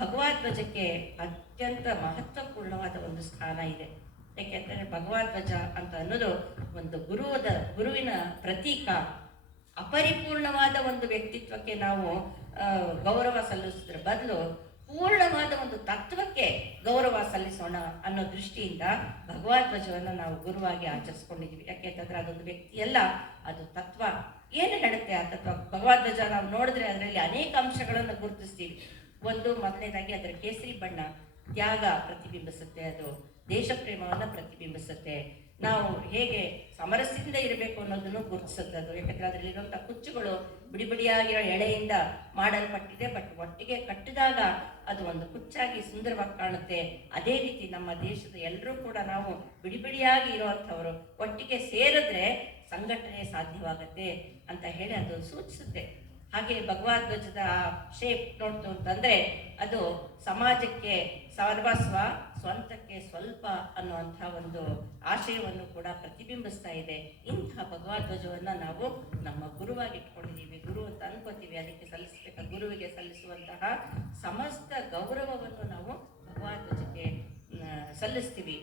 ಭಗವದ್ವಜಕ್ಕೆ ಅತ್ಯಂತ ಮಹತ್ವಪೂರ್ಣವಾದ ಒಂದು ಸ್ಥಾನ ಇದೆ. ಏಕೆಂದರೆ ಭಗವದ್ವಜ ಅಂತ ಅನ್ನೋದು ಒಂದು ಗುರುವಿನ ಪ್ರತೀಕ. ಅಪರಿಪೂರ್ಣವಾದ ಒಂದು ವ್ಯಕ್ತಿತ್ವಕ್ಕೆ ನಾವು ಗೌರವ ಸಲ್ಲಿಸೋದ್ರ ಬದಲು ಪೂರ್ಣವಾದ ಒಂದು ತತ್ವಕ್ಕೆ ಗೌರವ ಸಲ್ಲಿಸೋಣ ಅನ್ನೋ ದೃಷ್ಟಿಯಿಂದ ಭಗವದ್ವಜವನ್ನು ನಾವು ಗುರುವಾಗಿ ಆಚರಿಸ್ಕೊಂಡಿದ್ದೀವಿ. ಯಾಕೆಂತಂದ್ರೆ ಅದೊಂದು ವ್ಯಕ್ತಿಯಲ್ಲ, ಅದು ತತ್ವ. ಏನು ಹೇಳುತ್ತೆ ಆ ತತ್ವ? ಭಗವದ್ವಜ ನಾವು ನೋಡಿದ್ರೆ ಅದರಲ್ಲಿ ಅನೇಕ ಅಂಶಗಳನ್ನು ಗುರುತಿಸ್ತೀವಿ. ಒಂದು, ಮೊದಲನೇದಾಗಿ ಅದರ ಕೇಸರಿ ಬಣ್ಣ ತ್ಯಾಗ ಪ್ರತಿಬಿಂಬಿಸುತ್ತೆ, ಅದು ದೇಶ ಪ್ರೇಮವನ್ನು ಪ್ರತಿಬಿಂಬಿಸುತ್ತೆ. ನಾವು ಹೇಗೆ ಸಮರಸ್ಯದಿಂದ ಇರಬೇಕು ಅನ್ನೋದನ್ನು ಗುರುತಿಸುತ್ತೆ ಅದು. ಯಾಕಂದ್ರೆ ಅದರಲ್ಲಿರುವಂಥ ಕುಚ್ಚುಗಳು ಬಿಡಿ ಬಿಡಿಯಾಗಿರೋ ಎಳೆಯಿಂದ ಮಾಡಲ್ಪಟ್ಟಿದೆ, ಬಟ್ ಒಟ್ಟಿಗೆ ಕಟ್ಟಿದಾಗ ಅದು ಒಂದು ಕುಚ್ಚಾಗಿ ಸುಂದರವಾಗಿ ಕಾಣುತ್ತೆ. ಅದೇ ರೀತಿ ನಮ್ಮ ದೇಶದ ಎಲ್ಲರೂ ಕೂಡ ನಾವು ಬಿಡಿ ಬಿಡಿಯಾಗಿ ಇರುವಂಥವರು ಒಟ್ಟಿಗೆ ಸೇರಿದ್ರೆ ಸಂಘಟನೆ ಸಾಧ್ಯವಾಗತ್ತೆ ಅಂತ ಹೇಳಿ ಅದು ಸೂಚಿಸುತ್ತೆ. ಹಾಗೆ ಭಗವದ್ವಜದ ಶೇಪ್ ನೋಡ್ತು ಅಂತಂದ್ರೆ ಅದು ಸಮಾಜಕ್ಕೆ ಸರ್ವಸ್ವ, ಸ್ವಂತಕ್ಕೆ ಸ್ವಲ್ಪ ಅನ್ನುವಂಥ ಒಂದು ಆಶಯವನ್ನು ಕೂಡ ಪ್ರತಿಬಿಂಬಿಸ್ತಾ ಇದೆ. ಇಂಥ ಭಗವದ್ವಜವನ್ನು ನಾವು ನಮ್ಮ ಗುರುವಾಗಿ ಇಟ್ಕೊಂಡಿದ್ದೀವಿ, ಗುರು ಅಂತ ಅನ್ಕೋತೀವಿ. ಅದಕ್ಕೆ ಸಲ್ಲಿಸಬೇಕಾದ ಗುರುವಿಗೆ ಸಲ್ಲಿಸುವಂತಹ ಸಮಸ್ತ ಗೌರವವನ್ನು ನಾವು ಭಗವದ್ವಜಕ್ಕೆ ಸಲ್ಲಿಸ್ತೀವಿ.